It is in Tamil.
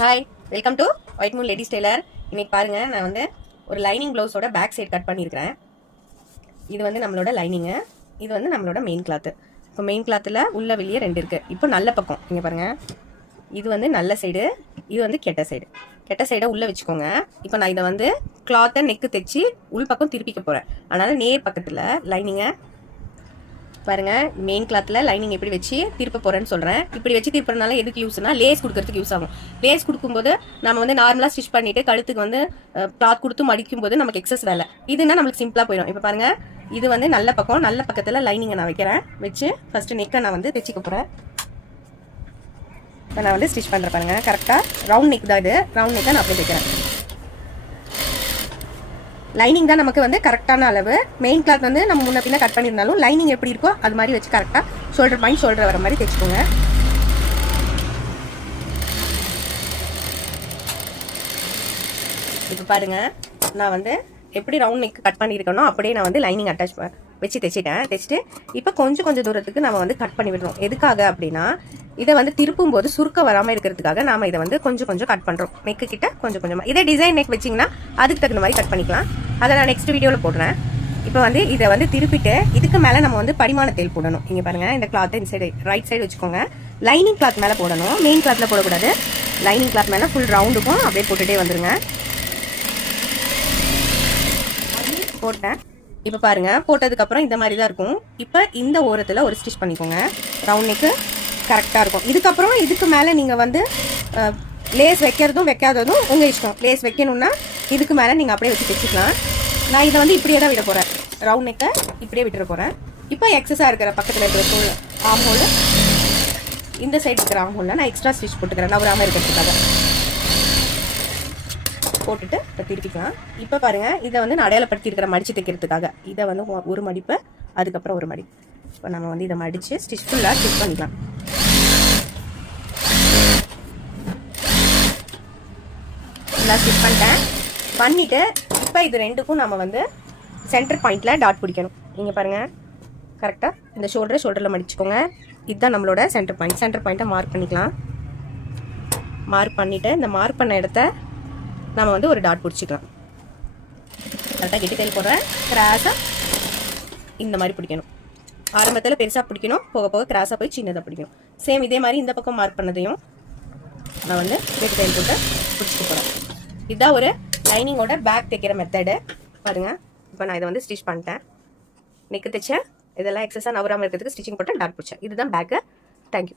Hi, welcome to white Moon ladies Taylor. இன்னைக்கு பாருங்க, நான் வந்து ஒரு லைனிங் ப்ளவுஸோட பேக் சைடு கட் பண்ணியிருக்கிறேன். இது வந்து நம்மளோட லைனிங்கு, இது வந்து நம்மளோட மெயின் கிளாத்து. இப்போ மெயின் கிளாத்தில் உள்ள வெளியே ரெண்டு இருக்குது. இப்போ நல்ல பக்கம் இங்கே பாருங்கள், இது வந்து நல்ல சைடு, இது வந்து கெட்ட சைடு. கெட்ட சைடை உள்ளே வச்சுக்கோங்க. இப்போ நான் இதை வந்து கிளாத்தை நெக்கு தைச்சி உள் பக்கம் திருப்பிக்க போகிறேன். அதனால் நேர் பக்கத்தில் லைனிங்கை பாருங்க, மெயின் கிளாத்தில் லைனிங் எப்படி வச்சு திருப்ப போகிறேன்னு சொல்கிறேன். இப்படி வச்சு திருப்பறதுனால எதுக்கு யூஸ்னா, லேஸ் கொடுக்கறதுக்கு யூஸ் ஆகும். லேஸ் கொடுக்கும்போது நம்ம வந்து நார்மலாக ஸ்டிச் பண்ணிட்டு கழுத்துக்கு வந்து கிளாத் கொடுத்து மடிக்கும் போது நமக்கு எக்ஸஸ் வேலை. இதுனா நம்மளுக்கு சிம்பிளாக போயிடும். இப்போ பாருங்க, இது வந்து நல்ல பக்கம், நல்ல பக்கத்தில் லைனிங்கை நான் வைக்கிறேன். வச்சு ஃபர்ஸ்ட் நெக்கை நான் வந்து தைச்சிக்க போகிறேன். இப்போ நான் வந்து ஸ்டிச் பண்ணுறேன் பாருங்க, கரெக்டாக ரவுண்ட் நெக் தான் இது. ரவுண்ட் நெக்கை நான் அப்படியே தைக்கிறேன். லைனிங் தான் நமக்கு வந்து கரெக்டான அளவு. மெயின் கிளாத் வந்து நம்ம முன்ன பின்ன கட் பண்ணியிருந்தாலும் லைனிங் எப்படி இருக்கோ அது மாதிரி வச்சு கரெக்டாக ஷோல்டர் பாயிண்ட் ஷோல்டர் வர மாதிரி தைச்சுக்கோங்க. இப்போ பாருங்க, நான் வந்து எப்படி ரவுண்ட் நெக் கட் பண்ணியிருக்கனோ அப்படியே நான் வந்து லைனிங் அட்டாச் வச்சு தைச்சிட்டு இப்போ கொஞ்சம் தூரத்துக்கு நம்ம வந்து கட் பண்ணி விடுறோம். எதுக்காக அப்படின்னா, இதை வந்து திருப்பும் போது சுருக்க வராமல் இருக்கிறதுக்காக நாம இதை வந்து கொஞ்சம் கட் பண்ணுறோம். நெக்கு கிட்ட கொஞ்சமாக. இதே டிசைன் நெக் வச்சிங்கன்னா அதுக்கு தகுந்த மாதிரி கட் பண்ணிக்கலாம். அதை நான் நெக்ஸ்ட் வீடியோவில் போடுறேன். இப்போ வந்து இதை வந்து திருப்பிட்டு இதுக்கு மேலே நம்ம வந்து பரிமாண தையல் போடணும். இங்கே பாருங்கள், இந்த கிளாத்தை இந்த சைடு ரைட் சைடு வச்சுக்கோங்க. லைனிங் கிளாத் மேலே போடணும், மெயின் கிளாத்தில் போடக்கூடாது. லைனிங் கிளாத் மேலே ஃபுல் ரவுண்டுக்கும் அப்படியே போட்டுகிட்டே வந்துருங்க. போட்டேன். இப்போ பாருங்க, போட்டதுக்கப்புறம் இந்த மாதிரி தான் இருக்கும். இப்போ இந்த ஓரத்தில் ஒரு ஸ்டிச் பண்ணிக்கோங்க. ரவுண்ட் நெக்கு கரெக்டாக இருக்கும். இதுக்கப்புறம் இதுக்கு மேலே நீங்கள் வந்து லேஸ் வைக்கிறதும் வைக்காததும் உங்கள் இஷ்டம். லேஸ் வைக்கணும்னா இதுக்கு மேலே நீங்கள் அப்படியே வச்சு தைச்சிக்கலாம். நான் இதை வந்து இப்படியே தான் விட போகிறேன். ரவுண்ட் நெக்கை இப்படியே விட்டுற போகிறேன். இப்போ எக்ஸஸாக இருக்கிற பக்கத்தில் இருக்கிற ஹோல், ஆம் ஹோல், இந்த சைடு இருக்கிற ஆம் ஹோலில் நான் எக்ஸ்ட்ரா ஸ்டிச் போட்டுக்கிறேன், நவராமல் இருக்கிறதுக்காக. போட்டுட்டு இப்போ திருப்பிக்கலாம். இப்போ பாருங்கள், இதை வந்து நான் அடையாளப்படுத்தி இருக்கிற மடித்து தைக்கிறதுக்காக இதை வந்து ஒரு மடிப்பு, அதுக்கப்புறம் ஒரு மடிப்பு. இப்போ நம்ம வந்து இதை மடித்து ஸ்டிச் ஃபுல்லாக ஸ்டிச் பண்ணிக்கலாம். ஃபுல்லாக ஸ்டிச் பண்ணிவிட்டு இப்போ இது ரெண்டுக்கும் நம்ம வந்து சென்டர் பாயிண்டில் டாட் பிடிக்கணும். இங்கே பாருங்கள், கரெக்டாக இந்த ஷோல்டரில் மடிச்சுக்கோங்க. இதுதான் நம்மளோட சென்டர் பாயிண்ட். சென்டர் பாயிண்ட்டை மார்க் பண்ணிக்கலாம். மார்க் பண்ணிவிட்டு இந்த மார்க் பண்ண இடத்த நம்ம வந்து ஒரு டாட் பிடிச்சிக்கலாம். கரெக்டாக கெட்டி தையல் போடுறேன். கிராஸாக இந்த மாதிரி பிடிக்கணும். ஆரம்பத்தில் பெருசாக பிடிக்கணும், போக போக கிராஸாக போய் சின்னதாக பிடிக்கணும். சேம் இதே மாதிரி இந்த பக்கம் மார்க் பண்ணதையும் நான் வந்து கெட்டி தையல் போட்டு பிடிச்சிட்டு போகிறேன். இதுதான் ஒரு லைனிங்கோட பேக் தைக்கிற மெத்தடு. பாருங்கள், இப்போ நான் இதை வந்து ஸ்டிச் பண்ணிட்டேன். நெக்கு தைச்சேன், இதெல்லாம் எக்ஸஸாக நவராமல் இருக்கிறதுக்கு ஸ்டிச்சிங் போட்டு டாட் பிடிச்சேன். இதுதான் பேக்கு. தேங்க்யூ.